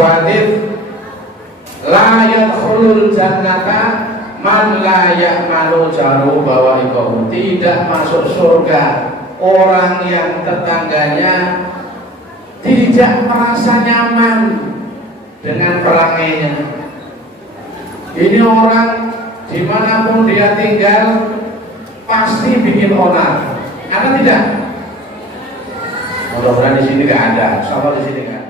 sebuah hadis, la yadkhulul jannata man la ya'malu jaru bawa'iqahu. Tidak masuk surga orang yang tetangganya tidak merasa nyaman dengan perangainya. Ini orang dimanapun dia tinggal pasti bikin onar. Ada tidak? Mudah-mudahan di sini nggak ada. Sama di sini nggak ada.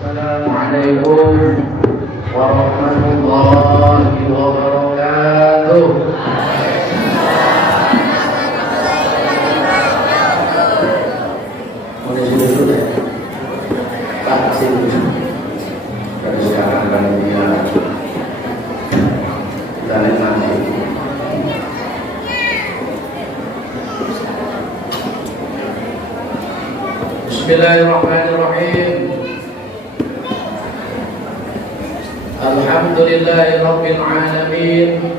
Assalamualaikum warahmatullahi wabarakatuh. Mulai sudah Pak sini. Dari sekarang kan dia kita nikmati. Bismillahirrahmanirrahim. Alhamdulillahi Rabbil Alamin,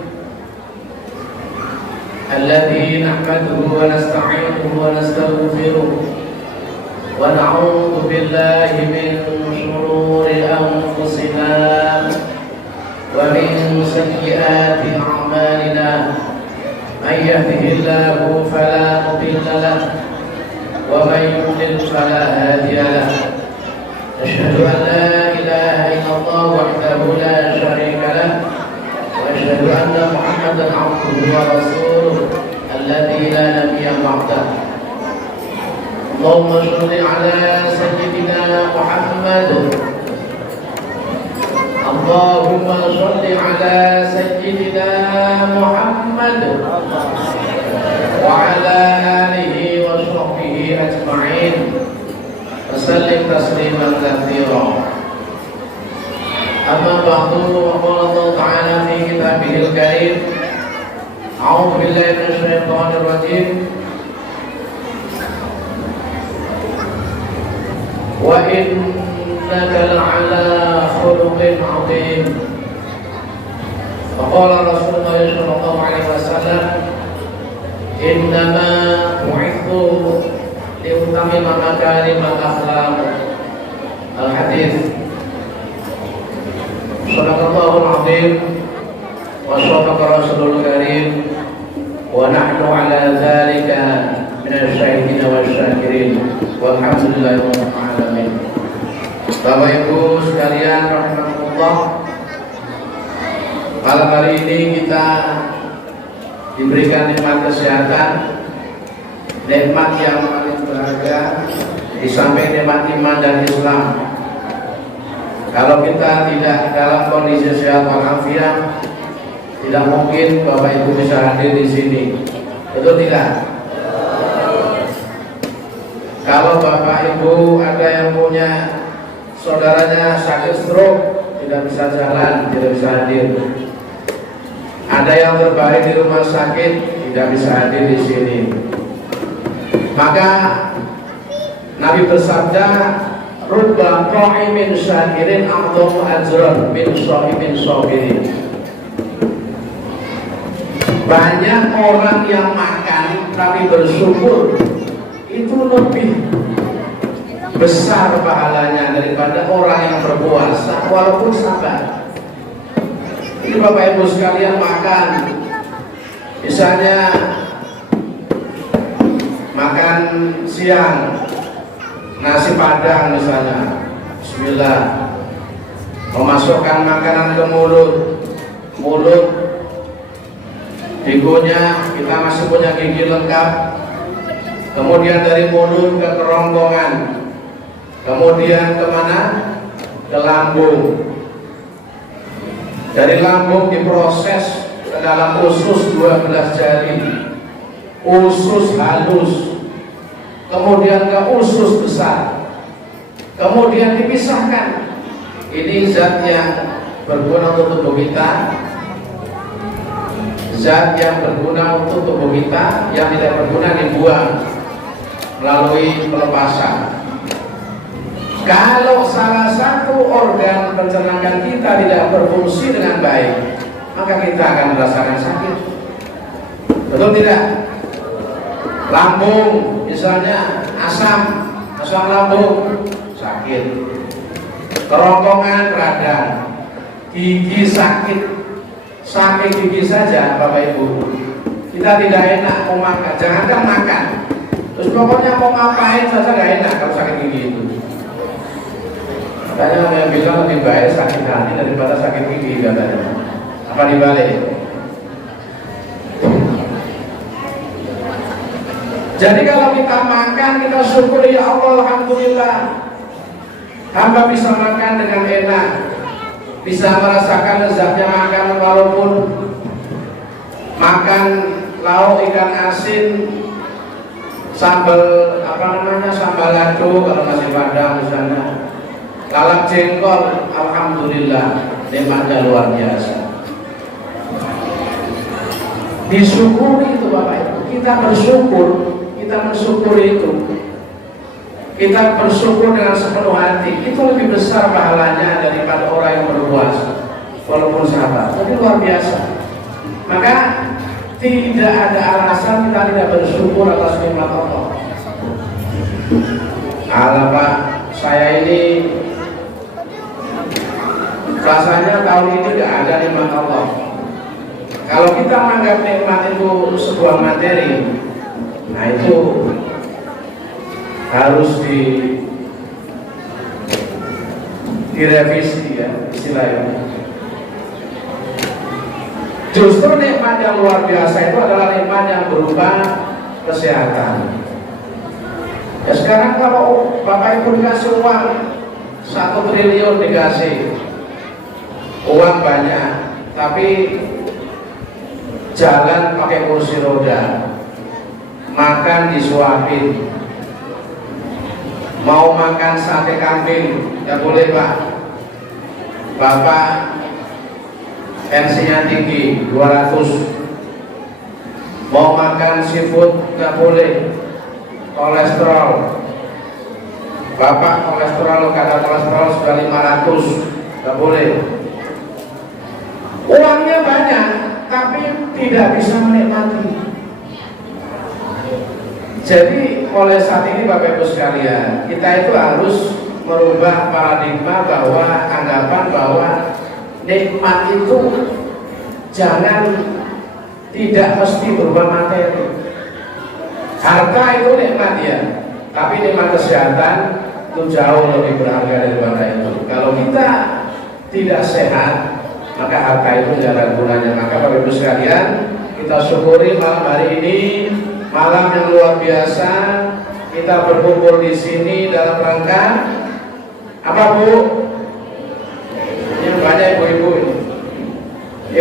alladzi nahmaduhu wa nasta'inuhu wa nastaghfiruh wa na'udzu billahi min shururi anfusina wa min sayyiati a'malina. May yahdihillahu fala mudilla lahu wa may yudlil fala hadiya lahu. أشهد أن لا إله إلا الله وحده لا شريك له وأشهد أن محمدا عبده ورسوله الذي لا نبي بعده. اللهم صل على سيدنا محمد. اللهم صل على سيدنا محمد وعلى آله وصحبه أجمعين وسلم تسليما كثيرا. أما بعد فقال الله تعالى في كتابه الكريم أعوذ بالله من الشيطان الرجيم وإنك لعلى خلق عظيم. فقال رسول الله صلى الله عليه وسلم إنما بعثت لأتمم مكارم الأخلاق. الحديث. Sadaqallahul azim wa sadaqa rasulul karim wa nahnu ala dzalika minasy syahidin wasyakirin walhamdulillahi rabbil alamin. Bapak Ibu sekalian rahimakumullah, malam hari ini kita diberikan nikmat kesehatan, nikmat yang paling berharga di samping nikmat iman dan Islam. Kalau kita tidak dalam kondisi sehat walafiat, tidak mungkin Bapak Ibu bisa hadir di sini. Betul tidak? Kalau Bapak Ibu ada yang punya saudaranya sakit stroke, tidak bisa jalan, tidak bisa hadir. Ada yang terbaring di rumah sakit, tidak bisa hadir di sini. Maka Nabi bersabda, rubba qa'imin syakirin a'dhamu ajran min sha'imin sabirin. Banyak orang yang makan tapi bersyukur itu lebih besar pahalanya daripada orang yang berpuasa walaupun sabar. Ini Bapak Ibu sekalian makan Misalnya makan siang nasi padang misalnya, bismillah, memasukkan makanan ke mulut, dikunyah, kita masih punya gigi lengkap, kemudian dari mulut ke kerongkongan, kemudian kemana? Ke lambung, dari lambung diproses ke dalam usus 12 jari, usus halus, kemudian ke usus besar, kemudian dipisahkan. Ini zat yang berguna untuk tubuh kita, zat yang berguna untuk tubuh kita, yang tidak berguna dibuang melalui pelepasan. Kalau salah satu organ pencernaan kita tidak berfungsi dengan baik, maka kita akan merasakan sakit. Betul tidak? Lambung misalnya, asam lambung sakit, kerongkongan radang, gigi sakit gigi saja Bapak Ibu, kita tidak enak mau makan, jangankan makan, terus pokoknya mau ngapain saja gak enak kalau sakit gigi itu. Katanya yang bilang lebih baik sakit hati daripada sakit gigi katanya. Apa dibalik? Jadi kalau kita makan, kita syukuri, ya Allah, alhamdulillah, hamba bisa makan dengan enak, bisa merasakan lezatnya makan, walaupun makan lauk ikan asin, sambal sambal lado kalau nasi padang misalnya, lalap jengkol, alhamdulillah, nikmatnya luar biasa. Disyukuri itu Bapak Ibu, kita mensyukuri itu, kita bersyukur dengan sepenuh hati, itu lebih besar pahalanya daripada orang yang berpuasa walaupun sabar. Tapi luar biasa. Maka tidak ada alasan kita tidak bersyukur atas nikmat Allah. Allah Pak, saya ini rasanya tahun ini tidak ada nikmat Allah. Kalau kita menganggap nikmat itu sebuah materi, nah itu harus direvisi ya istilahnya. Justru nikmat yang luar biasa itu adalah nikmat yang berupa kesehatan. Ya sekarang kalau Bapak Ibu dikasih uang 1 triliun, dikasih uang banyak, tapi jalan pakai kursi roda, makan disuapin, mau makan sate kambing nggak boleh Pak, Bapak tensinya tinggi 200, mau makan seafood nggak boleh, kolesterol, Bapak kolesterol, kadar kolesterol sudah 500, nggak boleh. Uangnya banyak tapi tidak bisa menikmati. Jadi oleh saat ini Bapak Ibu sekalian, kita itu harus merubah paradigma bahwa anggapan bahwa nikmat itu jangan tidak mesti berupa materi. Harta itu nikmat ya, tapi nikmat kesehatan itu jauh lebih berharga daripada itu. Kalau kita tidak sehat, maka harta itu tidak ada gunanya. Maka Bapak Ibu sekalian, kita syukuri malam hari ini, malam yang luar biasa. Kita berkumpul di sini dalam rangka apa Bu? Yang banyak ibu-ibu ini.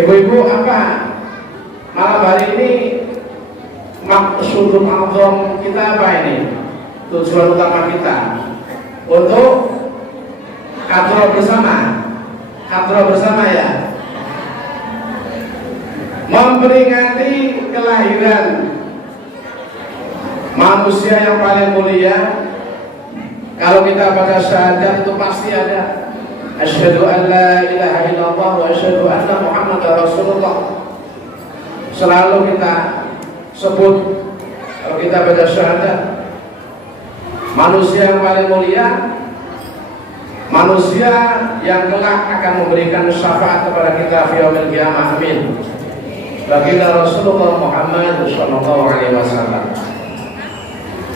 Ibu-ibu apa? Malam hari ini maksudul azam kita apa ini? Tujuan utama kita untuk hadroh bersama ya, memperingati kelahiran manusia yang paling mulia. Kalau kita baca syahadat itu pasti ada asyhadu an la ilaha illallah wa asyhadu anna muhammadar rasulullah. Selalu kita sebut kalau kita baca syahadat, manusia yang paling mulia, manusia yang kelak akan memberikan syafaat kepada kita fi yaumil qiyamah. Amin. baginda Rasulullah Muhammad Sallallahu Alaihi Wasallam.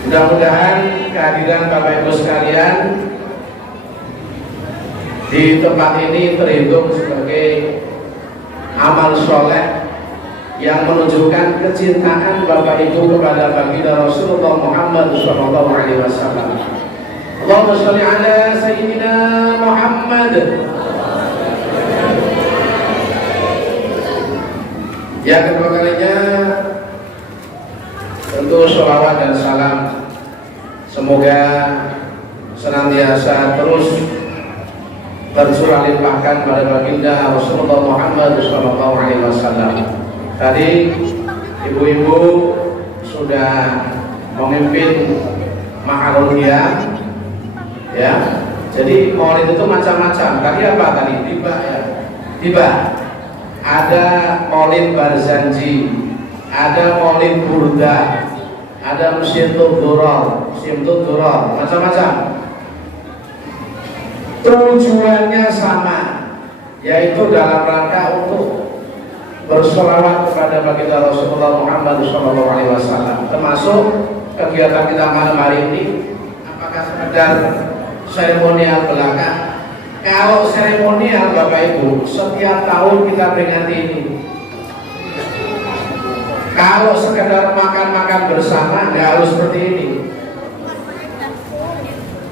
Mudah-mudahan kehadiran Bapak Ibu sekalian di tempat ini terhitung sebagai amal soleh yang menunjukkan kecintaan Bapak Ibu kepada baginda Rasulullah Muhammad Sallallahu Alaihi Wasallam. Allahumma sholli ala Sayyidina Muhammad. Yang kedua kalinya tentu sholawat dan salam semoga senantiasa terus tercurah limpahkan pada baginda Rasulullah Muhammad Sallallahu Alaihi Wasallam. Tadi ibu-ibu sudah memimpin maharuliyah, ya. Jadi maulid itu macam-macam. Tadi apa tadi? Tiba ya. Tiba. Ada maulid Barzanji, ada maulid Burda, ada Simtud Duror, macam-macam. Tujuannya sama, yaitu dalam rangka untuk bersolawat kepada baginda Rasulullah Muhammad SAW. Termasuk kegiatan kita malam hari ini, apakah sekedar seremonial belaka? Kalau seremonial Bapak Ibu, setiap tahun kita peringati ini. Kalau sekedar makan-makan bersama, nggak harus seperti ini.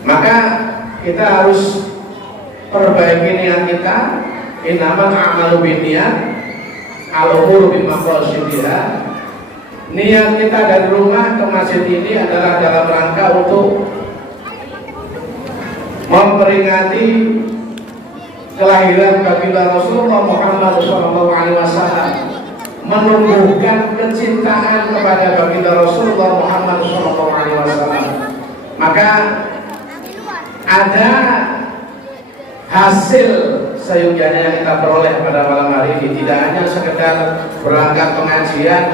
Maka kita harus perbaiki niat kita. Innamal a'malu binniyat, al-umuru bimaqasidiha. Niat kita dari rumah ke masjid ini adalah dalam rangka untuk memperingati kelahiran baginda Rasulullah Muhammad SAW, menumbuhkan kecintaan kepada baginda Rasulullah Muhammad SAW. Maka ada hasil seyogianya yang kita peroleh pada malam hari ini, tidak hanya sekedar berangkat pengajian.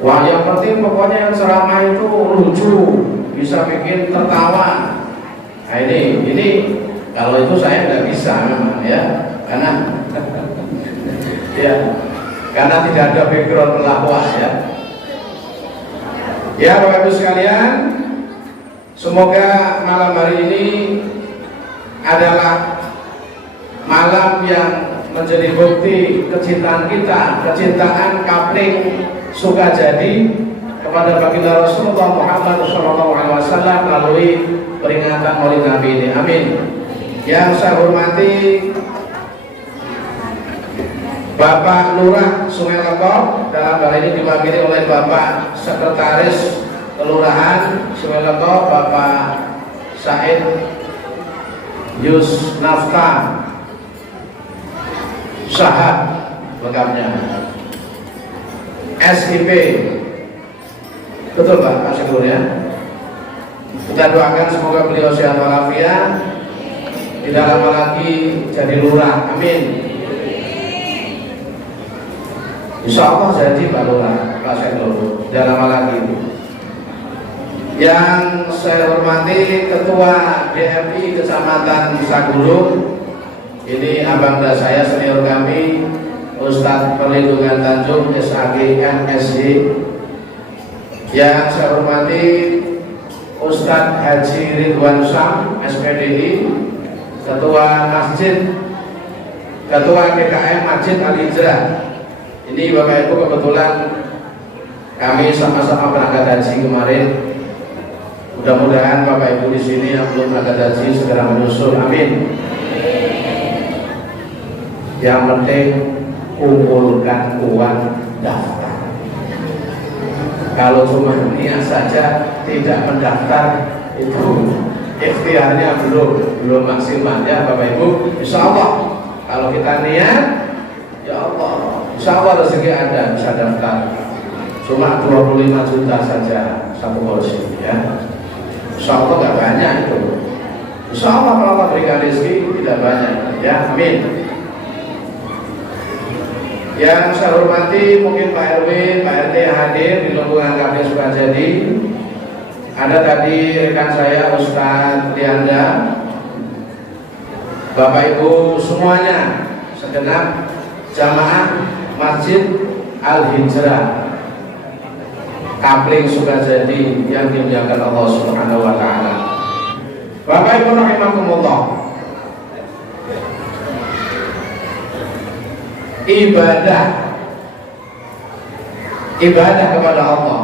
Wah, yang penting pokoknya yang ceramah itu lucu, bisa bikin tertawa. Nah ini kalau itu saya nggak bisa memang ya, karena ya karena tidak ada background pelawak ya. Ya Bapak Ibu sekalian, semoga malam hari ini adalah malam yang menjadi bukti kecintaan kita, kecintaan kapling Sukajadi kepada baginda Rasulullah Muhammad SAW melalui peringatan Maulid Nabi ini. Amin. Yang saya hormati Bapak Lurah Sungai Lekop, dalam hal ini diwakili oleh Bapak Sekretaris Kelurahan Sungai Lekop, Bapak Said Yusnafta Sahab lengkapnya, SIP. Betul Pak Syukur ya. Kita doakan semoga beliau sehat walafiat, tidak lama lagi jadi lurah. Amin. Insya Allah jadi Pak Lurah, Pak Syukur, tidak lama lagi. Yang saya hormati Ketua DMI Kecamatan Sagulung, ini abang dan saya, senior kami, Ustadz Perlindungan Tanjung SAG MSD. Yang saya hormati Ustadz Haji Ridwan Sam SPDI, Ketua Masjid, Ketua GKM Masjid Al-Hijrah. Ini Bapak Ibu kebetulan kami sama-sama berangkat haji kemarin. Mudah-mudahan Bapak Ibu di sini yang belum berangkat haji segera menyusul. Amin. Yang penting kumpulkan uang daftar. Kalau cuma niat saja tidak mendaftar, itu ikhtiarnya belum maksimal ya Bapak Ibu. Insya Allah kalau kita niat, ya Allah, insya Allah rezeki ada bisa daftar. Cuma 25 juta saja satu kursi ya. Insya Allah nggak banyak itu. Insya Allah kalau Allah berikan rezeki tidak banyak ya. Amin. Yang saya hormati mungkin Pak RW, Pak RT yang hadir di lingkungan kami Sukajadi. Ada tadi rekan saya Ustadz Lianda, Bapak Ibu semuanya, segenap jamaah masjid Al-Hijrah, Kapling Sukajadi yang dimuliakan Allah Subhanahu wa taala. Bapak Ibu rahimakumullah. Ibadah kepada Allah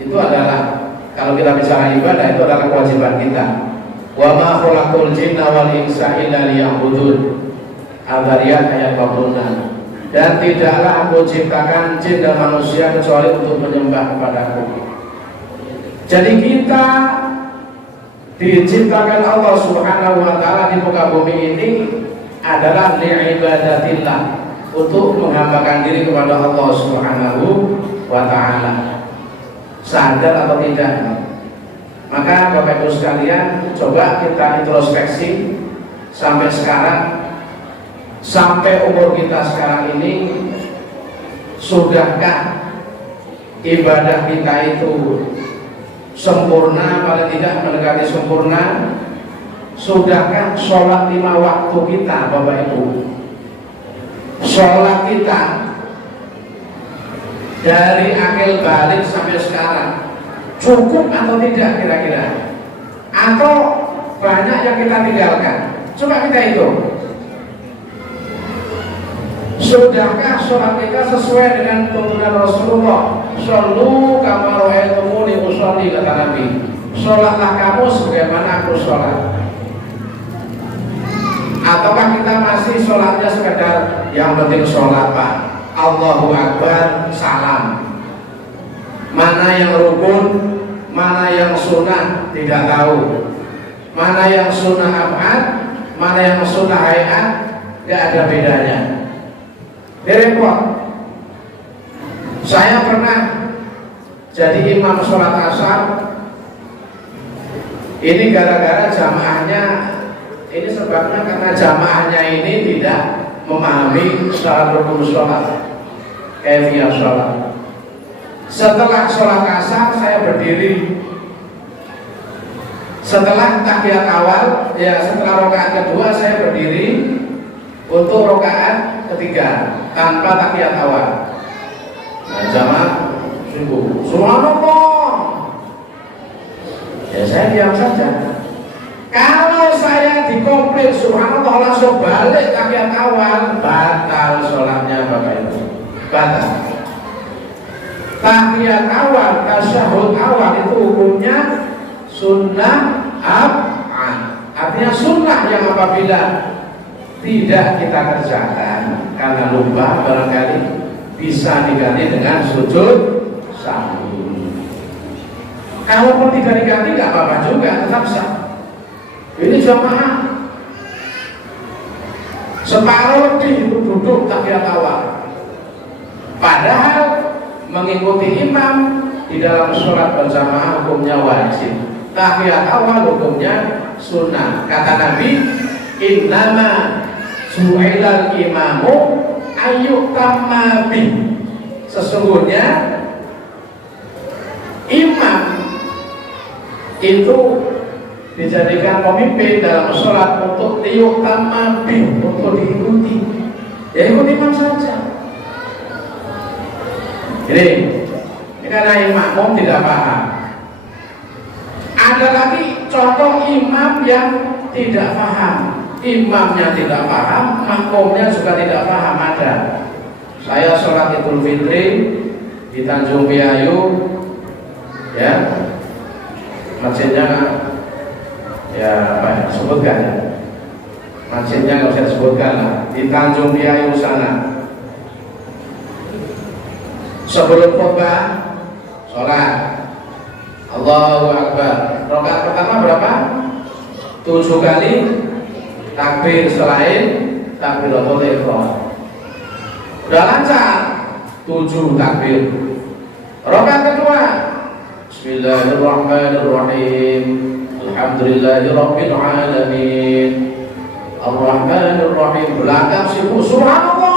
itu adalah, kalau kita bicara ibadah, itu adalah kewajiban kita. Wa ma khalaqul jinna wal insa illa liya'budun. Al-Zariyat ayat 46. Dan tidaklah aku ciptakan jin dan manusia kecuali untuk menyembah kepadaku. Jadi kita diciptakan Allah Subhanahu wa taala di muka bumi ini adalah li'ibadatillah, untuk menghambakan diri kepada Allah Subhanahu wa taala. Sadar atau tidak? Maka Bapak Ibu sekalian, coba kita introspeksi sampai sekarang, sampai umur kita sekarang ini, sudahkah ibadah kita itu sempurna, paling tidak mendekati sempurna? Sudahkah sholat 5 waktu kita, Bapak Ibu? Sholat kita dari akil balik sampai sekarang cukup atau tidak kira-kira? Atau banyak yang kita tinggalkan? Coba kita hitung. Sudahkah sholat kita sesuai dengan tuntunan Rasulullah? Shollu kama ra'aitumuni usolli, kata Nabi. Sholatlah kamu sebagaimana aku sholat. Ataukah kita masih sholatnya sekedar yang penting sholat, Pak, Allahu Akbar, salam. Mana yang rukun, mana yang sunnah tidak tahu. Mana yang sunnah abad, mana yang sunnah hayat, tidak ada bedanya. Repot. Saya pernah jadi imam sholat asar. Ini gara-gara jamaahnya, ini sebabnya karena jamaahnya ini tidak memahami syarat rukun sholat, kaifiyah sholat. Setelah sholat asar saya berdiri. Setelah tahiyat awal, ya setelah rakaat kedua saya berdiri untuk rakaat ketiga tanpa tahiyat awal. Nah, jamaah sibuk, subhanallah. Ya saya diam saja. Kalau saya dikomplit subhanallah langsung balik tahiyat awal, batal sholatnya Bapak Ibu. Batal. Tahiyat awal, tasyahud awal itu hukumnya sunnah ab'an. Artinya sunnah yang apabila tidak kita kerjakan karena lupa barangkali, bisa diganti dengan sujud sahwi. Kalaupun tidak diganti nggak apa-apa juga, tetap sah. Ini jamaah separuh lebih duduk tahiyat awal, padahal mengikuti imam di dalam sholat berjamaah hukumnya wajib, tahiyat awal hukumnya sunnah. Kata Nabi, innama su'ilal imamu ayyutamma bih. Sesungguhnya imam itu dijadikan pemimpin dalam sholat untuk yutamma bih, untuk diikuti. Ya ikut imam saja. Ini karena makmum tidak paham. Ada lagi contoh imam yang tidak paham. Imamnya tidak paham, makmumnya juga tidak paham. Ada. Saya sholat Idul Fitri di Tanjung Piayu, ya, masjidnya ya apa ya, sebutkan ya. Masjidnya nggak usah disebutkan lah. Di Tanjung Piayu sana. Sebelum khutbah, sholat Allahu Akbar. Rakaat pertama berapa? 7 kali takbir selain takbiratul ihram. Udah lancar 7 takbir. Rakaat kedua, Bismillahirrahmanirrahim. Alhamdulillahirabbil alamin. Ar-Rahmanir-Rahim. Belakang sibuk subhanallah.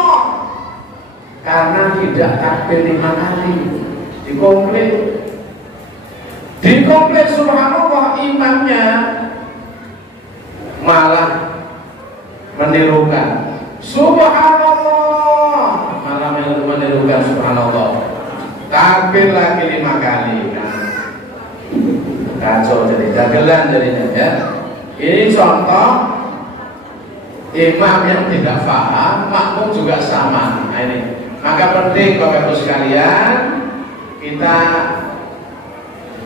Karena tidak takbir 5 kali, dikomplit subhanallah, imamnya malah menirukan subhanallah, malam yang menirukan subhanallah. Takbir lagi 5 kali. Kacau jadi dagelan jadinya ya. Ini contoh imam yang tidak paham, makmum juga sama. Nah, ini. Maka penting Bapak Ibu sekalian, kita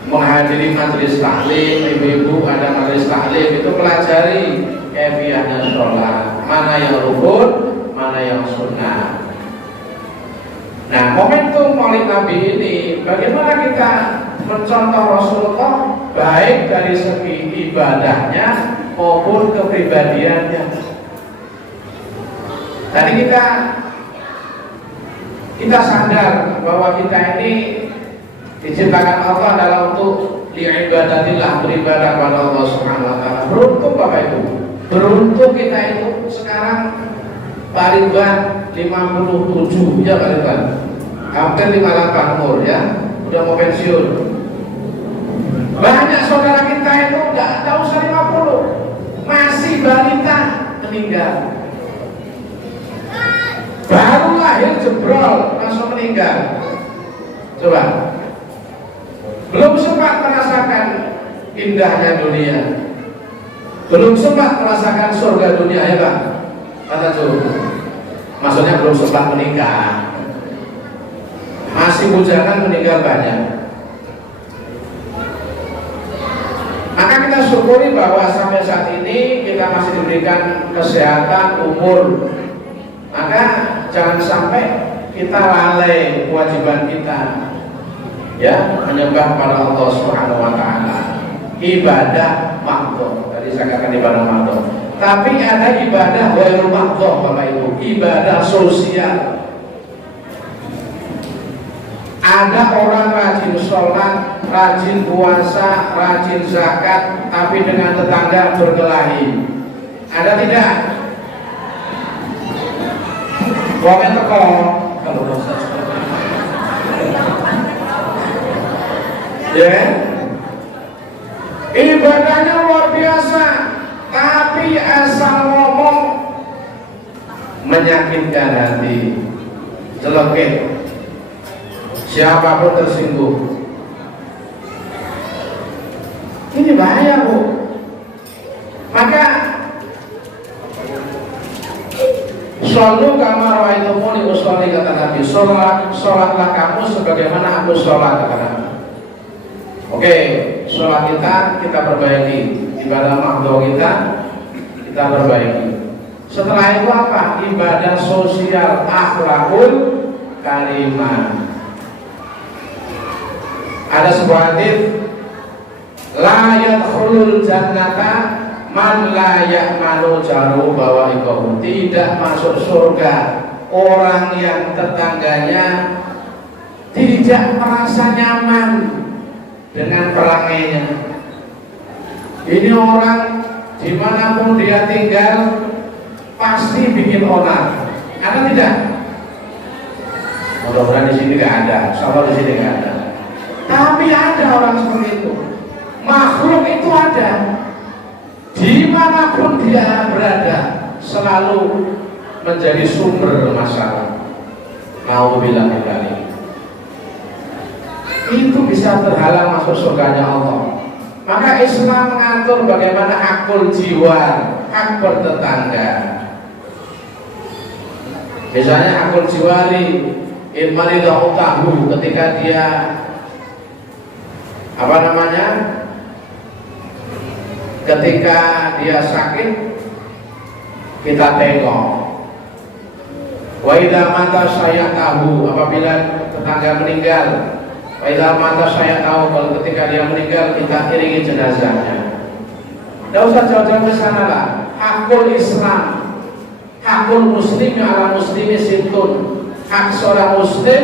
menghadiri majelis taklim, ibu-ibu ada majelis taklim itu pelajari kaifiahnya sholat, mana yang rukun, mana yang sunnah. Nah, momentum Maulid Nabi ini, bagaimana kita mencontoh Rasulullah baik dari segi ibadahnya maupun kepribadiannya. Tadi kita sadar bahwa kita ini diciptakan Allah adalah untuk li'ibadatillah, beribadah kepada Allah Subhanahu wa taala. Beruntung Bapak Ibu. Beruntung kita itu sekarang Pak Ridwan 57 ya Pak Ridwan. Hampir 58 umur ya. Udah mau pensiun. Banyak saudara kita itu enggak usah 50. Masih balita meninggal. Baru lahir jebrol langsung meninggal. Coba. Belum sempat merasakan indahnya dunia. Belum sempat merasakan surga dunia ya Pak. Kata Joe. Maksudnya belum sempat menikah. Masih bujangan meninggal banyak. Maka kita syukuri bahwa sampai saat ini kita masih diberikan kesehatan, umur. Maka jangan sampai kita lalai kewajiban kita ya menyembah pada Allah Subhanahu wa taala. Ibadah makhdhuf. Tadi saya katakan ibadah makhdhuf. Tapi ada ibadah ghairu makhdhuf Bapak Ibu, ibadah sosial. Ada orang rajin sholat, rajin puasa, rajin zakat, tapi dengan tetangga berkelahi. Ada tidak? Komen teko kalau dosa. Ya, ibadahnya luar biasa, tapi asal ngomong menyakitkan hati, celekeh. Siapapun tersinggung. Ini bahaya Bu. Maka shollu kama ra'aitumuni usolli kata Nabi. Sholatlah kamu sebagaimana aku sholat kata Nabi. Oke, sholat kita perbaiki, ibadah makhdhuf kita perbaiki. Setelah itu apa? Ibadah sosial, akhlakul karimah. Ada sebuah hadis, la yadkhulul jannata man la ya'manu jaru bawa'iqahu. Tidak masuk surga orang yang tetangganya tidak merasa nyaman dengan perangainya. Ini orang dimanapun dia tinggal pasti bikin onar. Ada tidak? Mudah-mudahan di sini nggak ada. Sama di sini nggak ada. Tapi ada orang seperti itu. Makhluk itu ada. Dimanapun dia berada, selalu menjadi sumber masalah. Nauzubillah min dzalik. Itu bisa terhalang masuk surganya Allah. Maka Islam mengatur bagaimana hakul jiwa, hak bertetangga. Misalnya hakul jiwari, ilmaridahu tahu, ketika dia ketika dia sakit kita tengok. Wa idza mata saya tahu, apabila tetangga meninggal. Wa idza mata saya tahu, kalau ketika dia meninggal kita iringi jenazahnya. Tidak usah jauh-jauh ke sana lah. Hakul Islam, hakul muslim ala muslimi situn. Hak seorang muslim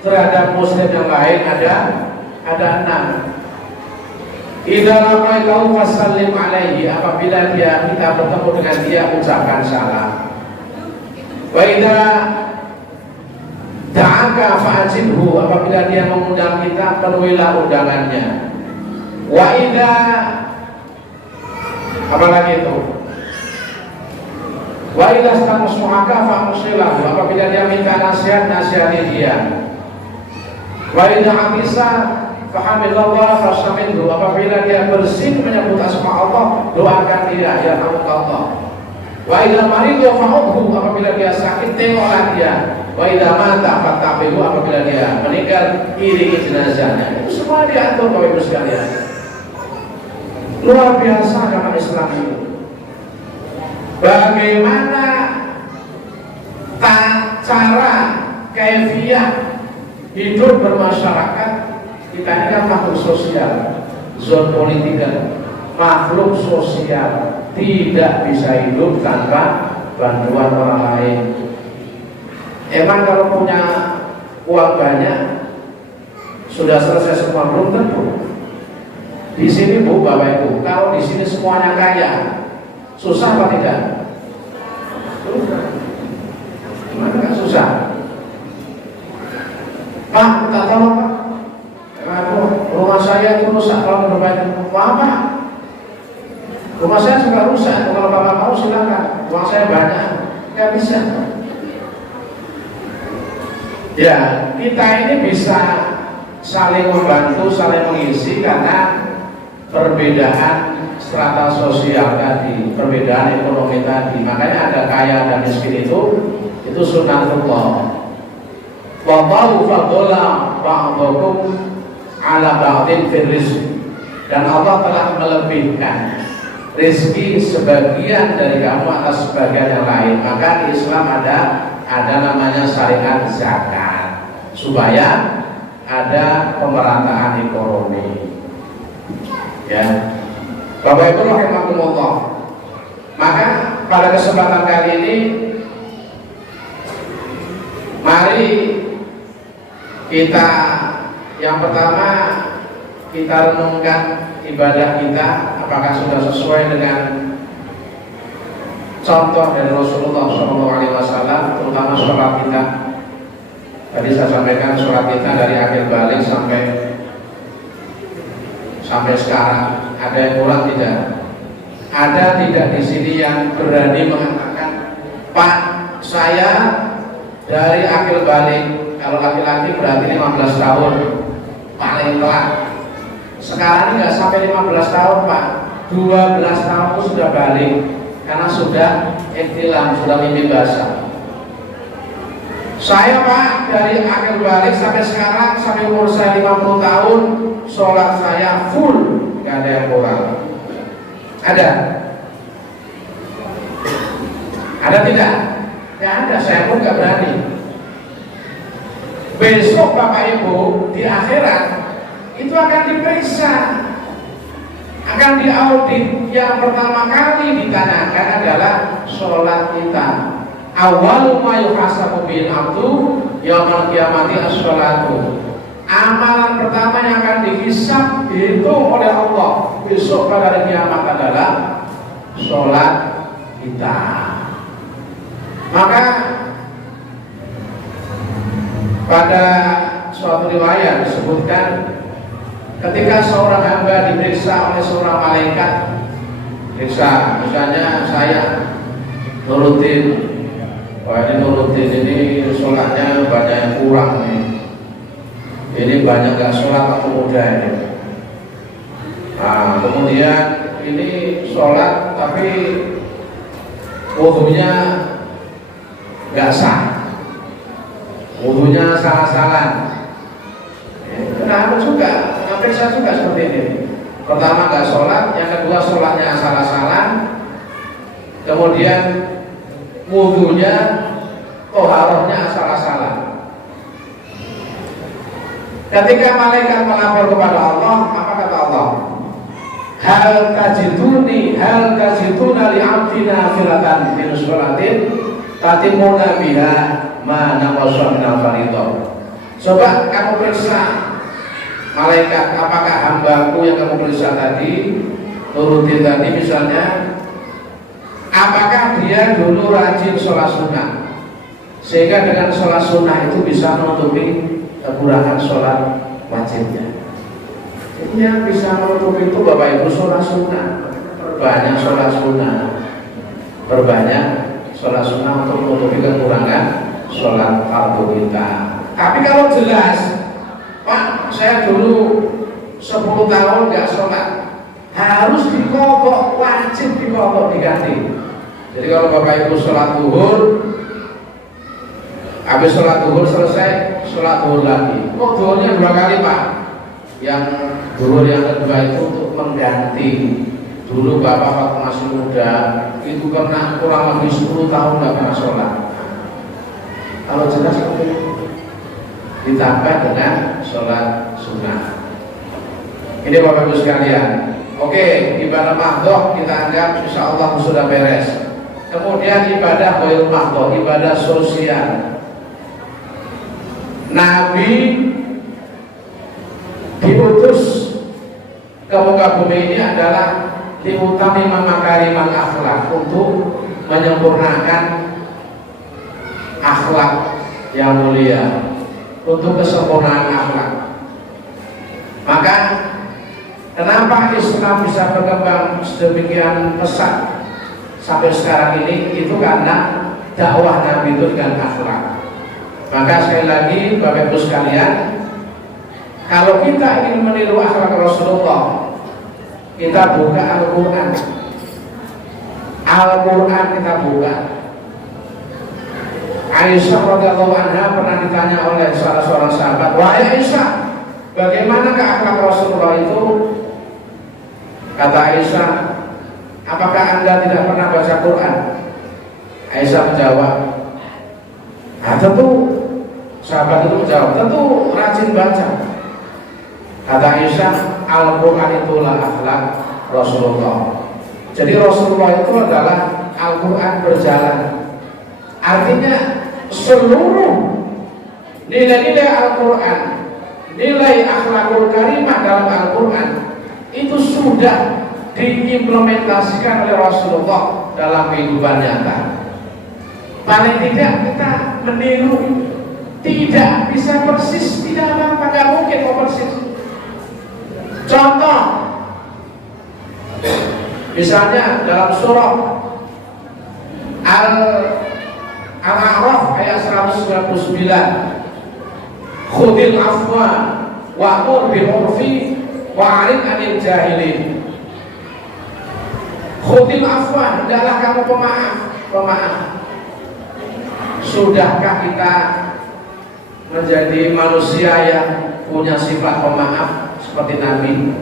terhadap muslim yang lain ada 6. Idza laqaitahu fasallim alaihi, apabila kita bertemu dengan dia ucapkan salam. Wa idza da'aka fa'ajibhu, apabila dia mengundang kita penuhilah undangannya. Wa idza apalagi itu? Wa idza stamusmuhaka famusilah, apabila dia minta nasihat, nasihati dia. Wa idza habisa fahamidallah fastaminhu, apabila dia bersin menyebut asma Allah, doakan dia, ya Allah. Wa idza maridu fa'udhu, apabila dia sakit tengoklah dia. Wa idza mata fattabi'u, apabila dia meninggal iringi jenazahnya. Itu semua diatur Bapak Ibu sekalian. Luar biasa agama Islam itu. Bagaimana cara kaifiah hidup bermasyarakat? Kita ini kan makhluk sosial, zon politika, makhluk sosial, tidak bisa hidup tanpa bantuan orang lain. Emang kalau punya uang banyak sudah selesai semua? Belum tentu. Di sini Bu, Bapak Ibu, kalau di sini semuanya kaya, susah apa tidak? Susah. Gimana kan susah? Pak, minta tolong Pak. Rumah saya itu rusak, kalau menurut apa? Rumah saya juga rusak, kalau Bapak mau silakan. Uang saya banyak, nggak bisa. Ya, kita ini bisa saling membantu, saling mengisi karena perbedaan strata sosial tadi, perbedaan ekonomi tadi. Makanya ada kaya dan miskin itu sunatullah. Wallahu fadhala ba'dakum ala ba'din fil rizq. Dan Allah telah melebihkan rezeki sebagian dari kamu atas sebagian yang lain. Maka di Islam ada namanya syariat zakat, supaya ada pemerataan ekonomi. Ya, Bapak Ibu rahimakumullah. Maka pada kesempatan kali ini, mari kita yang pertama kita renungkan ibadah kita, apakah sudah sesuai dengan contoh dari Rasulullah SAW, terutama sholat kita. Tadi saya sampaikan sholat kita dari akhir balik sampai sekarang, ada yang kurang tidak? Ada tidak di sini yang berani mengatakan, Pak, saya dari akhir balik, kalau laki-laki berarti 15 tahun paling telat. Sekarang ini nggak sampai 15 tahun Pak, 12 tahun sudah balik, karena sudah ikhtilam, sudah mimpi basah. Saya Pak dari akhir balik sampai sekarang, sampai umur saya 50 tahun, sholat saya full, nggak ada yang kurang. Ada? Ada tidak? Nggak ada, saya pun nggak berani. Besok Bapak Ibu di akhirat itu akan diperiksa, akan diaudit. Yang pertama kali ditanyakan adalah sholat kita. Awwalu ma yuhasabu bil abdu yaumil qiyamati as-sholatu. Amalan pertama yang akan dihisab, dihitung oleh Allah besok pada hari kiamat adalah sholat kita. Maka pada suatu riwayat disebutkan, ketika seorang hamba diperiksa oleh seorang malaikat, periksa, misalnya saya nurutin, ini sholatnya banyak yang kurang nih, ini banyak gak sholat atau muda ini. Nah, kemudian ini sholat tapi wudunya gak sah, wudunya salah-salah. Kenapa juga? Periksa juga seperti ini. Pertama gak sholat, yang kedua sholatnya salah-salah, kemudian wudunya, toharohnya salah-salah. Ketika malaikat melapor kepada Allah, apa kata Allah? Hal tajiduna li'abdina filatan min sholatin tatimuna biha ma naqasa min al-fariḍah. Coba kamu periksa malaikat, apakah hambaku yang kamu periksa tadi, nurutin tadi misalnya, apakah dia dulu rajin sholat sunnah, sehingga dengan sholat sunnah itu bisa menutupi kekurangan sholat wajibnya. Jadi yang bisa menutupi itu Bapak Ibu sholat sunnah, perbanyak sholat sunnah, perbanyak sholat sunnah untuk menutupi kekurangan sholat fardu kita. Tapi kalau jelas, Pak, saya dulu 10 tahun nggak sholat, harus dikobok, wajib dikobok, diganti. Jadi kalau Bapak Ibu sholat zuhur, habis sholat zuhur selesai, sholat zuhur lagi. Kok zuhurnya 2 kali, Pak? Yang zuhur yang kedua itu untuk mengganti. Dulu Bapak waktu masih muda itu pernah kurang lebih 10 tahun nggak pernah sholat. Kalau jelas seperti itu, ditambah dengan sholat sunnah. Ini Bapak Ibu sekalian. Oke, ibadah mahdoh kita anggap insya Allah sudah beres. Kemudian ibadah ghairul mahdoh, ibadah sosial. Nabi diutus ke muka bumi ini adalah diutami makarimal akhlak, untuk menyempurnakan akhlak yang mulia, untuk kesempurnaan akhlak. Maka kenapa Islam bisa berkembang sedemikian pesat sampai sekarang ini? Itu karena dakwah Nabi itu dengan akhlak. Maka sekali lagi Bapak Ibu sekalian, kalau kita ingin meniru akhlak Rasulullah, kita buka Al-Quran. Al-Quran kita buka. Aisyah radhiyallahu anha pernah ditanya oleh salah seorang sahabat, "Wahai Aisyah, bagaimana akhlak Rasulullah itu?" Kata Aisyah, "Apakah Anda tidak pernah baca Quran?" Aisyah menjawab, tentu." Sahabat itu menjawab, "Tentu rajin baca." Kata Aisyah, "Al-Quran itulah akhlak Rasulullah." Jadi Rasulullah itu adalah Al-Quran berjalan. Artinya seluruh nilai-nilai Al-Quran, nilai akhlakul karimah dalam Al-Quran itu sudah diimplementasikan oleh Rasulullah dalam kehidupan nyata. Paling tidak kita meniru, tidak bisa persis, tidak apa-apa, nggak mungkin mau persis. Contoh, misalnya dalam surah Al-A'raf ayat 199, khudil afwa wa'mur bil urfi wa'arid 'anil jahilin. Khudil afwa, hendaklah kamu pemaaf. Sudahkah kita menjadi manusia yang punya sifat pemaaf seperti Nabi?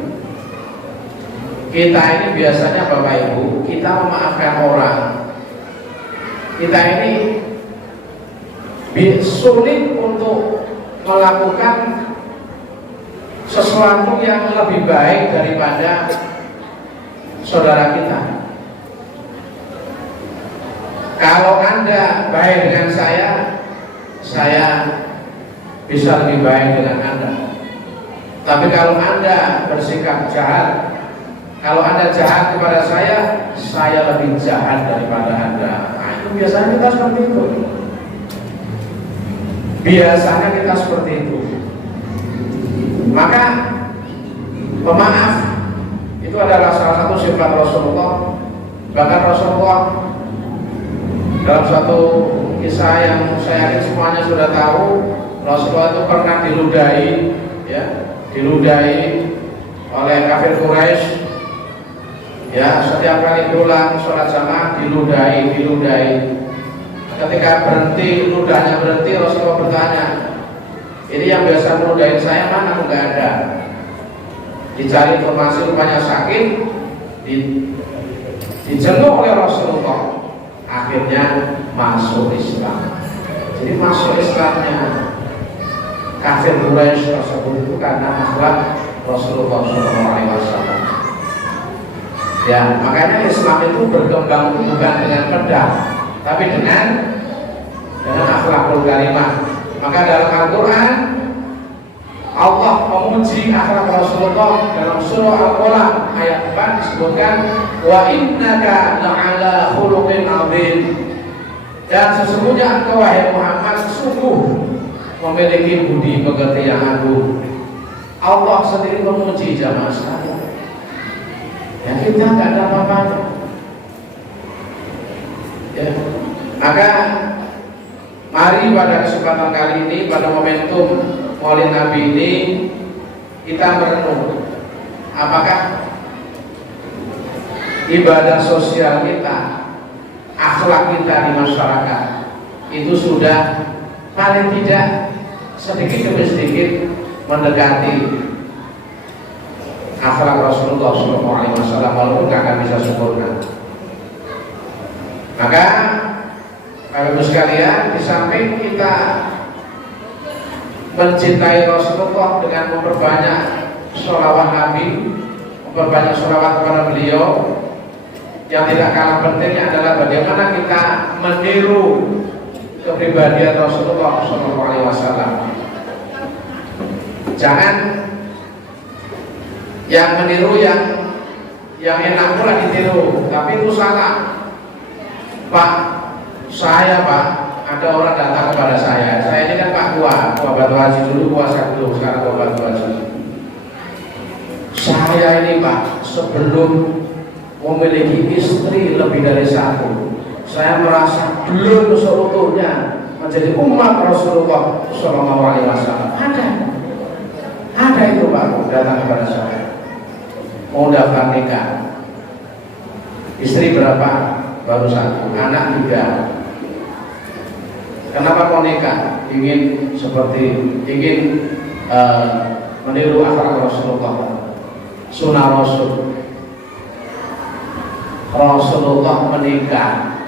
Kita ini biasanya Bapak Ibu, kita memaafkan orang. Kita ini sulit untuk melakukan sesuatu yang lebih baik daripada saudara kita. Kalau Anda baik dengan saya bisa lebih baik dengan Anda. Tapi kalau Anda bersikap jahat, kalau Anda jahat kepada saya lebih jahat daripada Anda. Nah, itu biasanya kita seperti itu. Biasanya kita seperti itu. Maka pemaaf itu adalah salah satu sifat Rasulullah. Bahkan Rasulullah dalam suatu kisah yang saya yakin semuanya sudah tahu, Rasulullah itu pernah diludahi oleh kafir Quraisy. Ya, setiap kali pulang sholat jamaah diludahi. Ketika ludahnya berhenti, Rasulullah bertanya, "Ini yang biasa meludahin saya mana? Aku nggak ada." Dicari informasi, rupanya sakit, dijenguk oleh Rasulullah. Akhirnya masuk Islam. Jadi masuk Islamnya kafir Quraisy tersebut itu karena akhlak Rasulullah SAW. Ya, makanya Islam itu berkembang itu bukan dengan pedang, tapi dengan akhlakul karimah. Maka dalam Al-Quran Allah memuji akhlak Rasulullah dalam surah Al-Qalam ayat 4 disebutkan, wa innaka la'ala khuluqin 'adzim. Dan sesungguhnya engkau wahai Muhammad sungguh memiliki budi pekerti yang agung. Allah sendiri memuji jamaah sekalian. Ya, kita nggak ada apa-apanya. Ya. Maka mari pada kesempatan kali ini, pada momentum Maulid Nabi ini, kita merenung apakah ibadah sosial kita, akhlak kita di masyarakat itu sudah paling tidak sedikit demi sedikit mendekati akhlak Rasulullah SAW, walaupun nggak akan bisa sempurna. Maka Bapak Ibu sekalian, di samping kita mencintai Rasulullah dengan memperbanyak sholawat Nabi, memperbanyak sholawat kepada beliau, yang tidak kalah pentingnya adalah bagaimana kita meniru kepribadian Rasulullah SAW. Jangan yang meniru yang enak pula ditiru, tapi itu salah. Pak, saya Pak, ada orang datang kepada saya ini kan Pak Tua Batu Haji dulu, puasa dulu, sekarang Tua Batu Haji. Saya ini Pak, sebelum memiliki istri lebih dari satu, saya merasa belum seutuhnya menjadi umat Rasulullah SAW. Ada itu Pak, datang kepada saya, mau daftar nikah, istri berapa? Baru satu, anak 3. Kenapa kau nikah? Ingin meniru akhlak Rasulullah, sunnah Rasulullah menikah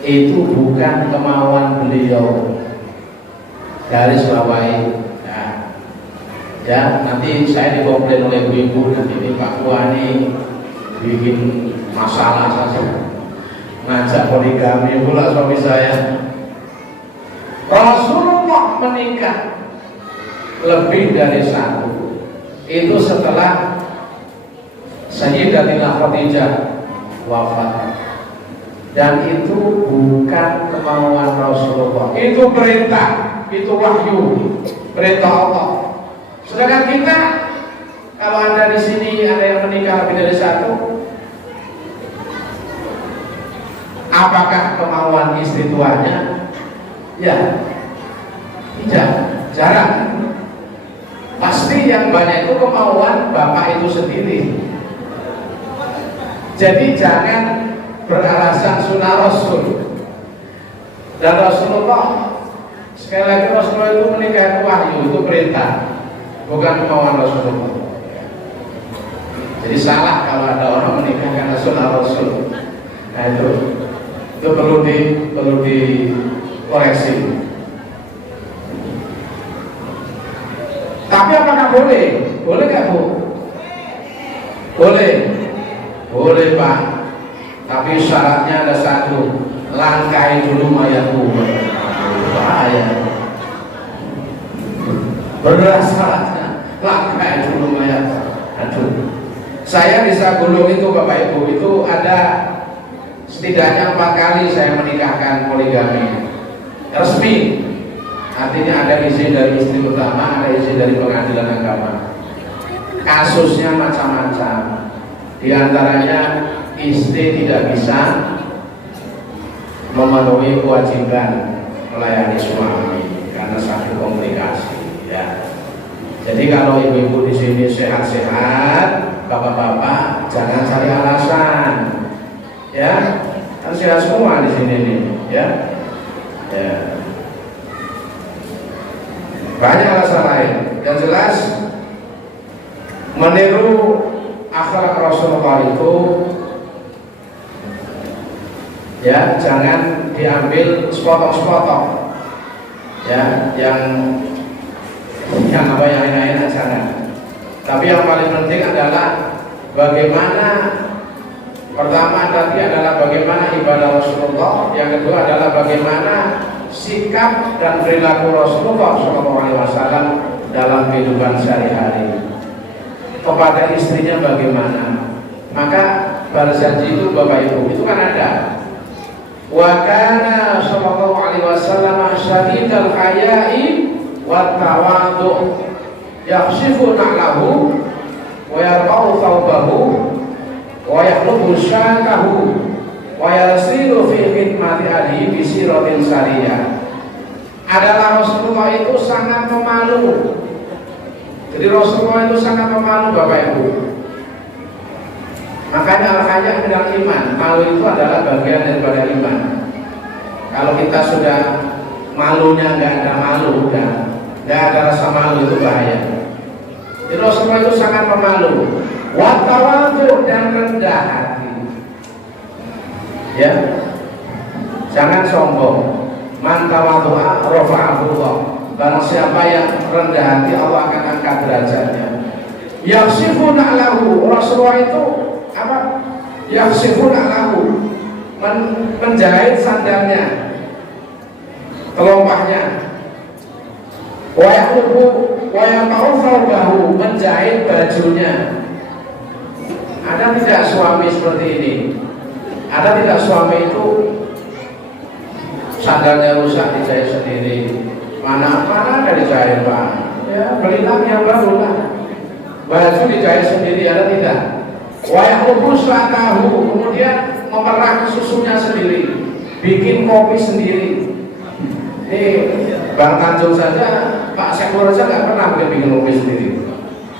itu bukan kemauan beliau. Garis bawahi. Ya, nanti saya dikomplain oleh ibu-ibu, nanti ini Pak Tua ini bikin masalah saja, ngajak poligami pula suami saya. Rasulullah menikah lebih dari satu itu setelah Sayyidatina Khadijah wafat, dan itu bukan kemauan Rasulullah, itu perintah, itu wahyu, perintah Allah. Sedangkan kita, kalau ada di sini ada yang menikah lebih dari satu, apakah kemauan istri tuanya? Ya, tidak, jarang. Pasti yang banyak itu kemauan bapak itu sendiri. Jadi jangan beralasan sunnah Rasul. Dan Rasulullah, sekali lagi Rasulullah itu menikah itu wahyu, itu perintah, bukan kemauan Rasulullah. Jadi salah kalau ada orang menikah karena sunnah Rasul. Nah itu perlu dikoreksi. Tapi apakah boleh? Boleh nggak Bu? Boleh Pak. Tapi syaratnya ada satu, langkai dulu mayatku. Bahaya. Berat syaratnya, langkai dulu mayat. Aduh. Saya di Sagulung itu Bapak Ibu, itu ada setidaknya 4 kali saya menikahkan poligami resmi. Artinya ada izin dari istri utama, ada izin dari pengadilan agama. Kasusnya macam-macam. Di antaranya istri tidak bisa memenuhi kewajiban melayani suami karena sakit komplikasi. Ya. Jadi kalau ibu-ibu di sini sehat-sehat, bapak-bapak jangan cari alasan. Ya, kan sehat semua di sini nih. Ya. Banyak alasan lain. Yang jelas meniru akhlak Rasulullah itu ya jangan diambil sepotong-sepotong. Ya, yang apa yang enak-enak jangan. Tapi yang paling penting adalah bagaimana, pertama tadi adalah bagaimana ibadah Rasulullah, yang kedua adalah bagaimana sikap dan perilaku Rasulullah SAW dalam kehidupan sehari-hari. Kepada istrinya bagaimana? Maka berjanji itu Bapak Ibu itu kan ada. Wa kana sallallahu alaihi wasallam syadidal haya'i wa tawadhu, yakhshifu na'lahu wa yarfa'u thawbahu wa yahlubu syatahu wa yasiru fi khidmati ahli bi siratin sariyah. Adalah Rasulullah itu sangat memalu. Jadi Rasulullah itu sangat memalu Bapak Ibu. Makanya al-haya minal iman. Malu itu adalah bagian daripada iman. Kalau kita sudah malunya nggak ada malu, nggak ada rasa malu, itu bahaya. Jadi Rasulullah itu sangat memalu. Wa tawadhu, dan rendah hati. Ya, jangan sombong. Man tawadhu'a rafa'ahu Allah. Barang siapa yang rendah hati, Allah akan angkat derajatnya. Yaksifuna lahu, Rasulullah itu apa? Yaksifuna lahu, menjahit sandalnya, kelompahnya. Wa yaqubu wa yaqaufahu, menjahit bajunya. Ada tidak suami seperti ini? Ada tidak suami itu sandalnya rusak dijahit sendiri? Mana ada dijahit Pak? Ya belilah yang baru lah. Baju dijahit sendiri, ada tidak? Wa yaqubu tahu, kemudian memerah susunya sendiri, bikin kopi sendiri. Ini Bang Tanjung saja, Pak Sekmur saja nggak pernah bikin kopi sendiri.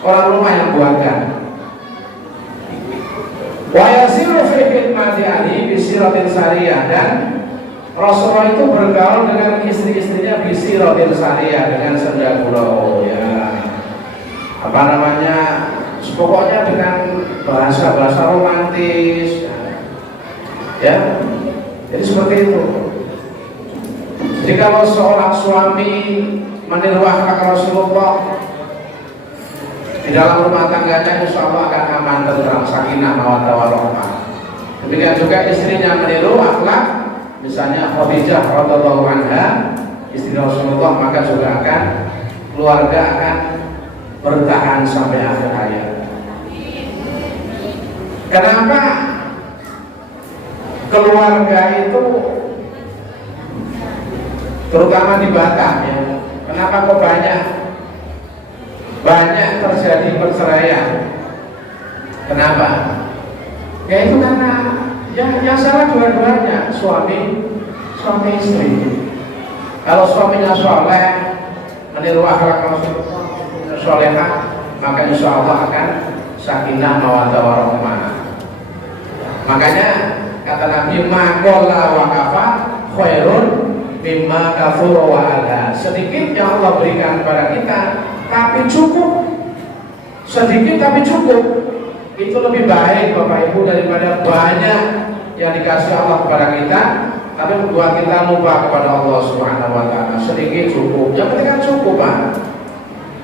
Orang rumah yang buatkan. Wa yasiru fi khidmati ahli bi siratin sariyah, dan Rasulullah itu bergaul dengan istri-istrinya bi siratin sariyah, dengan sendagurau, ya. Apa namanya? Pokoknya dengan bahasa-bahasa romantis. Ya. Jadi seperti itu. Jadi kalau seorang suami meniru akhlak Rasulullah di dalam rumah tangganya, insya Allah akan aman, tentram, sakinah, mawaddah warahmah. Demikian juga istrinya meniru akhlak, misalnya Khadijah radhiyallahu anha, istri Rasulullah, maka juga akan keluarga akan bertahan sampai akhir hayat. Kenapa keluarga itu, terutama di Batam, ya, kenapa kok banyak terjadi perceraian? Kenapa? Ya itu karena yang salah dua-duanya, suami istri. Kalau suaminya soleh, meniru akhlak Rasulullah, solehah, maka insya Allah akan sakinah mawaddah warahmah. Makanya kata Nabi, maqalla wa kafa khairun mimma kafura wa ala. Sedikit yang Allah berikan kepada kita tapi cukup, sedikit tapi cukup, itu lebih baik Bapak Ibu daripada banyak yang dikasih Allah kepada kita tapi membuat kita lupa kepada Allah Subhanahu wa taala. Sedikit cukup, yang penting kan cukup Pak.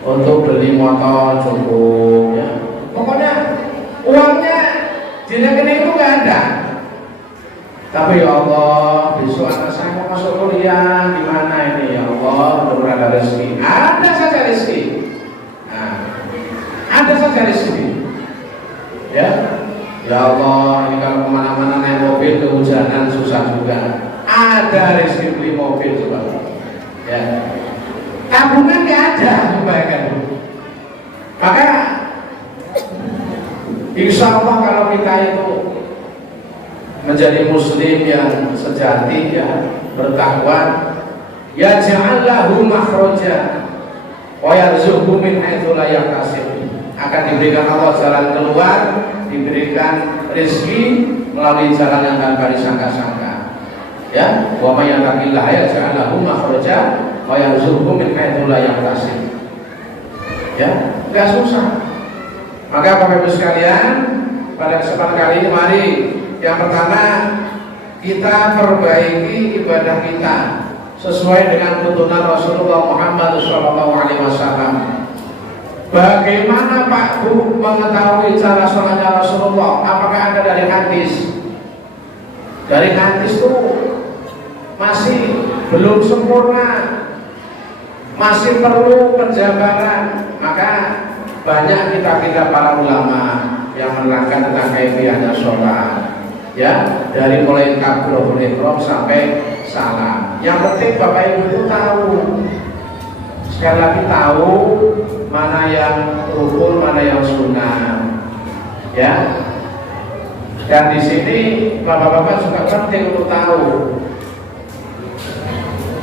Untuk beli motor cukup, ya. Pokoknya uangnya di rekening itu nggak ada. Tapi ya Allah, besok anak saya mau masuk kuliah, di mana ini ya Allah, belum ada rezeki. Ada saja rezeki. Nah, ada saja rezeki. Ya, ya Allah, ini kalau kemana-mana naik mobil kehujanan susah juga. Ada rezeki beli mobil coba. Ya, tabungan nggak ada, bayangkan. Maka insya Allah kalau kita itu menjadi muslim yang sejati, ya, bertakwa, ya ja'allahu makhraja wa yarzuqhu min haitsu la yahtasib. Akan diberikan Allah jalan keluar, diberikan rezeki melalui jalan yang tanpa disangka-sangka. Ya, wa may yattaqillaha yaj'al lahu makhraja wa yarzuqhu min haitsu la yahtasib. Ya, enggak susah. Maka Bapak Ibu sekalian, pada kesempatan kali ini mari yang pertama kita perbaiki ibadah kita sesuai dengan tuntunan Rasulullah Muhammad SAW. Bagaimana Pak Bu mengetahui cara sholatnya Rasulullah? Apakah ada dari hadis? Dari hadis itu masih belum sempurna, masih perlu penjabaran. Maka banyak kitab-kitab para ulama yang menerangkan tentang kaifiyahnya sholat. Ya, dari mulai takbiratul ihram sampai salam. Yang penting Bapak Ibu itu tahu, sekali lagi tahu mana yang rukun, mana yang sunnah. Ya, Dan di sini bapak-bapak juga penting untuk tahu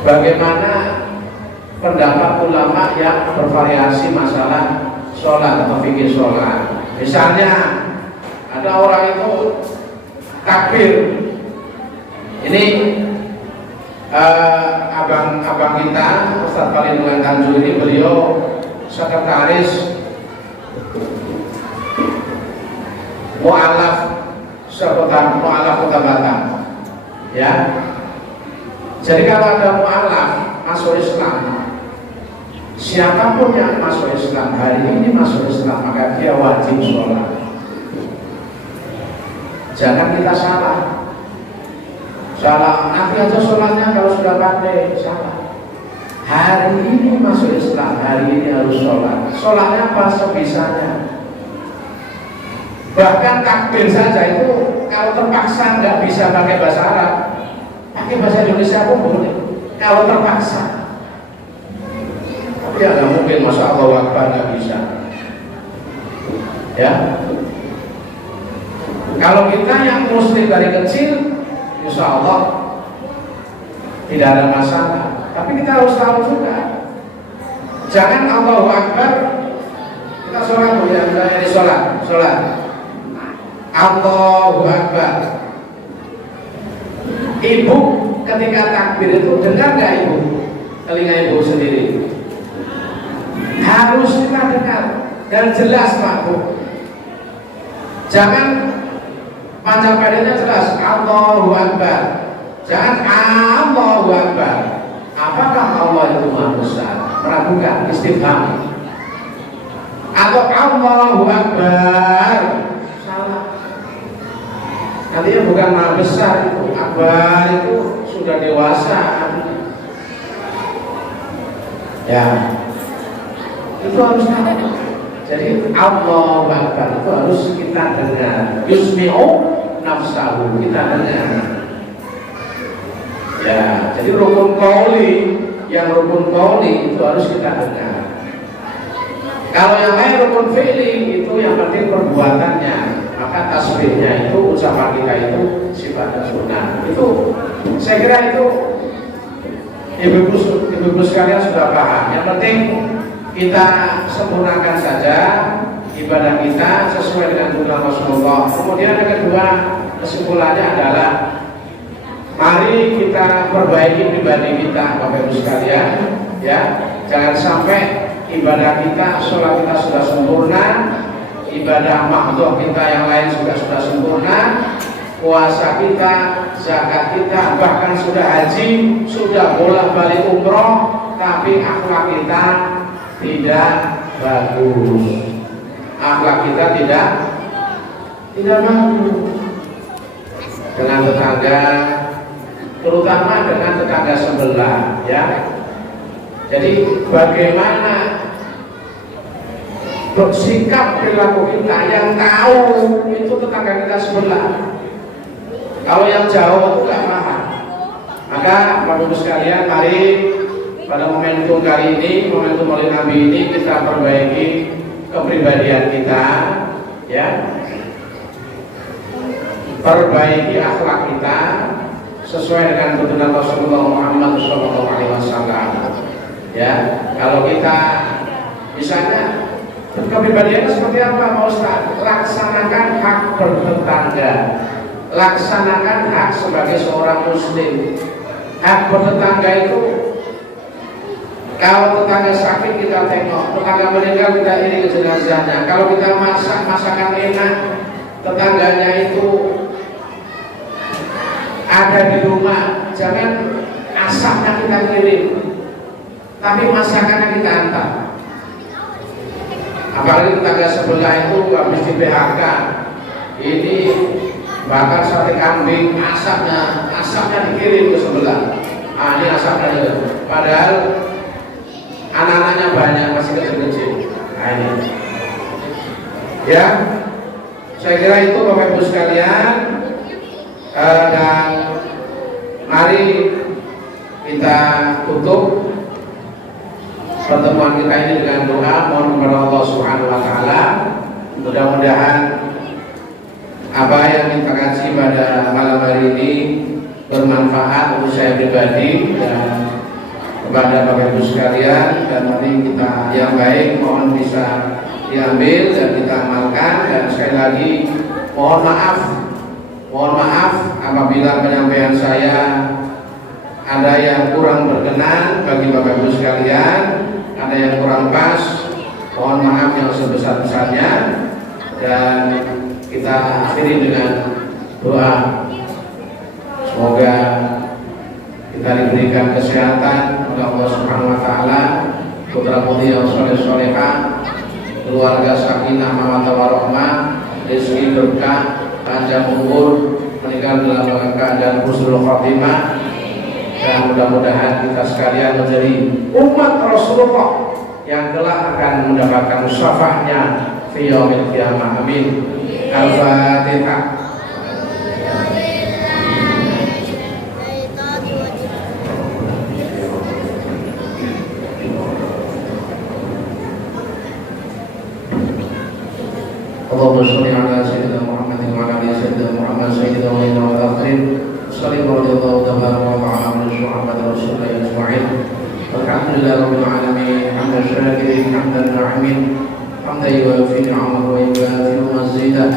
bagaimana pendapat ulama yang bervariasi masalah sholat atau fikih sholat. Misalnya ada orang itu takbir, ini abang kita Ustaz Palindungan Tanjung ini, beliau sekretaris mu'alaf Kota Batam, ya. Jadi kalau ada mu'alaf masuk Islam, siapapun yang masuk Islam hari ini masuk Islam, maka dia wajib sholat. Jangan kita salah nanti aja sholatnya kalau sudah pandai, salah. Hari ini masuk Islam, hari ini harus sholat. Sholatnya apa? Sebisanya. Bahkan takbir saja itu kalau terpaksa nggak bisa pakai bahasa Arab, pakai bahasa Indonesia pun boleh kalau terpaksa. Tapi ya nggak mungkin masa Allahu Akbar nggak bisa, ya. Kalau kita yang muslim dari kecil, insya Allah tidak ada masalah. Tapi kita harus tahu juga, jangan Allahu Akbar kita sholat dulu ya, kita ini sholat Allahu Akbar. Ibu ketika takbir itu dengar nggak ibu? Telinga ibu sendiri harus kita dengar dan jelas Pak Bu. Jangan panjang pendeknya jelas Allahu Akbar. Jangan Allahu Akbar. Apakah Allah itu Maha Besar? Meragukan, istifham. Atau Allahu Akbar. Salah. Artinya bukan Maha Besar itu. Akbar itu sudah dewasa. Ya. Itu harus tahu. Jadi Allahu Akbar itu harus kita dengar. Yusmi'u nafsahu, kita dengar. Ya, jadi rukun qauli, yang rukun qauli itu harus kita dengar. Kalau yang lain rukun fi'li itu yang penting perbuatannya. Maka tasbihnya itu, ucapan kita itu sifatnya sunnah. Itu saya kira itu ibu-ibu sekalian sudah paham. Yang penting kita sempurnakan saja ibadah kita sesuai dengan tuntunan Rasulullah. Kemudian yang kedua, kesimpulannya adalah mari kita perbaiki pribadi kita, Bapak Ibu sekalian, ya. Jangan sampai ibadah kita, sholat kita sudah sempurna, ibadah mahdhah kita yang lain juga sudah sempurna, puasa kita, zakat kita, bahkan sudah haji, sudah bolak-balik umroh, tapi akhlak kita tidak bagus. Akhlak kita tidak bagus dengan tetangga, terutama dengan tetangga sebelah, ya. Jadi bagaimana bersikap perilaku kita yang tahu itu tetangga kita sebelah. Kalau yang jauh itu nggak paham. Maka Bapak Ibu sekalian, mari pada momentum kali ini, momentum Maulid Nabi ini, kita perbaiki kepribadian kita, ya. Perbaiki akhlak kita sesuai dengan tuntunan Rasulullah Muhammad SAW. Ya, kalau kita misalnya kepribadiannya seperti apa, Pak Ustaz? Laksanakan hak bertetangga, laksanakan hak sebagai seorang muslim. Hak bertetangga itu, kalau tetangga sakit kita tengok, tetangga meninggal kita iringi jenazahnya. Kalau kita masak masakan enak, tetangganya itu ada di rumah, jangan asapnya kita kirim, tapi masakannya kita antar. Apalagi tetangga sebelah itu habis di PHK, ini bakar sate kambing, asapnya dikirim ke sebelah. Ini asapnya, padahal anak-anaknya banyak, masih kecil-kecil. Ini, ya, saya kira itu Bapak Ibu sekalian. Dan mari kita tutup pertemuan kita ini dengan doa, mohon kepada Allah Subhanahu wa taala, mudah-mudahan apa yang kita kaji pada malam hari ini bermanfaat untuk saya pribadi dan kepada Bapak Ibu sekalian, dan mari kita yang baik mohon bisa diambil dan kita amalkan. Dan sekali lagi mohon maaf apabila penyampaian saya ada yang kurang berkenan bagi Bapak Ibu sekalian, ada yang kurang pas, mohon maaf yang sebesar-besarnya. Dan kita akhiri dengan doa, semoga kita diberikan kesehatan oleh Allah Subhanahu wa taala, putra-putri yang saleh-salehah, keluarga sakinah mawaddah warahmah, rezeki berkah, panjang umur, meninggal dalam keadaan husnul khotimah, dan mudah-mudahan kita sekalian menjadi umat Rasulullah yang kelak akan mendapatkan syafaatnya fi yaumil qiyamah. Amin. Al-Fatihah. Allahumma sholli ala sayyidina Muhammadin wa ala ali sayyidina Muhammad sayyidina wa inna wal akhirin. Sallallahu radhiyallahu ta'ala wa ta'ala min Muhammad Rasulullah ajma'in. Alhamdulillah rabbil alamin. Hamdan syakirin hamdan na'imin. Hamdan yuwafi ni'amahu wa yukafi mazidah.